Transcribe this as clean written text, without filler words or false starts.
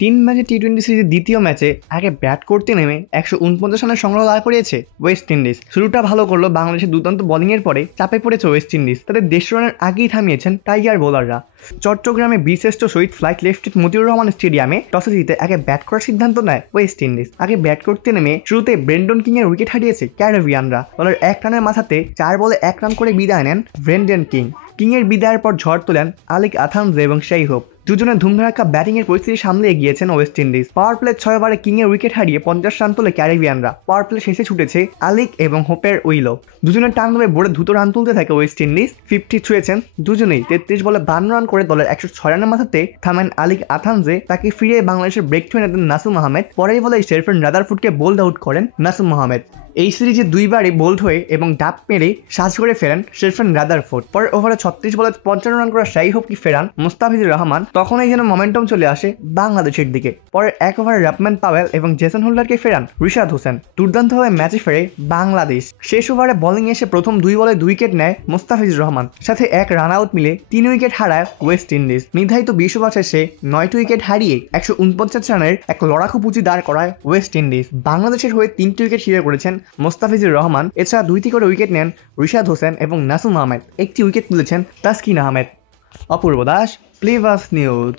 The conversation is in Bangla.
3 ম্যাচে টি-20 সিরিজের দ্বিতীয় ম্যাচে আগে ব্যাট করতে নেমে 149 রানের সংগ্রহ লাভ করেছে ওয়েস্ট ইন্ডিজ। শুরুটা ভালো করলো বাংলাদেশের দুর্দান্ত বোলিংয়ের পরে চাপে পড়েছে ওয়েস্ট ইন্ডিজ, তাদের 150 রানের আগেই থামিয়েছেন টাইগার বোলাররা। চট্টগ্রামে বীরশ্রেষ্ঠ শহীদ ফ্লাইট লেফটেন্যান্ট মতিউর রহমান স্টেডিয়ামে টসে জিতে আগে ব্যাট করার সিদ্ধান্ত নেয় ওয়েস্ট ইন্ডিজ। আগে ব্যাট করতে নেমে শুরুতে ব্রেন্ডন কিং এর উইকেট হারিয়েছে ক্যারিবিয়ানরা। দলের 1 রানের মাথাতে 4 বলে 1 রান করে বিদায় নেন ব্রেন্ডন কিং এর বিদায়ের পর ঝড় তোলেন আলিক আথামজে এবং সেই হোপ। দুজনে ধুমধারাক্কা ব্যাটিং এর পরিস্থিতি সামলে এগিয়েছেন ওয়েস্ট ইন্ডিজ। পাওয়ার প্লে 6 ওভারে কিং এর উইকেট হারিয়ে 50 রান তোলে ক্যারিবিয়ানরা। পাওয়ার প্লে শেষে ছুটেছে আলিক এবং হোপের উইলো। দুজনের টান্ডবে বোর্ডে দ্রুত রান তুলতে থাকে ওয়েস্ট ইন্ডিজ। 50 ছুঁয়েছেন দুজনেই। 33 বলে 52 রান করে দলের 106 রানের মাথাতে থামেন আলিক আথামজে। তাকে ফিরিয়ে বাংলাদেশের ব্রেক থ্রু এনে দেন নাসুম আহমেদ। পরেই বলে শেরফান রাদারফুডকে বোল্ড আউট করেন নাসুম আহমেদ। এই সিরিজে 2বারই বোল্ড হয়ে এবং ডাব মেরে সাজ করে ফেরেন শেরফান রাদারফোর্ড। পরের ওভারে 36 বলে 55 রান করা শাই হোপকে ফেরান মুস্তাফিজুর রহমান। তখনই যেন মোমেন্টাম চলে আসে বাংলাদেশের দিকে। পরের 1 ওভারে র্যাপম্যান পাওয়েল এবং জেসন হোল্ডারকে ফেরান রিশাদ হোসেন। দুর্দান্তভাবে ম্যাচে ফেরে বাংলাদেশ। শেষ ওভারে বোলিং এসে প্রথম 2 বলে 2 উইকেট নেয় মুস্তাফিজুর রহমান, সাথে 1 রান আউট মিলে 3 উইকেট হারায় ওয়েস্ট ইন্ডিজ। নির্ধারিত 20 ওভার শেষে 9টি উইকেট হারিয়ে 149 রানের এক লড়াকু পুঁজি দাঁড় করায় ওয়েস্ট ইন্ডিজ। বাংলাদেশের হয়ে 3টি উইকেট শিকার করেছেন মুস্তাফিজুর রহমান। এছাড়া 2টি করে উইকেট নেন রিশাদ হোসেন এবং নাসুম আহমেদ। 1টি উইকেট তুলেছেন তাসকিন আহমেদ। অপূর্ব দাস, প্লেভাস নিউজ।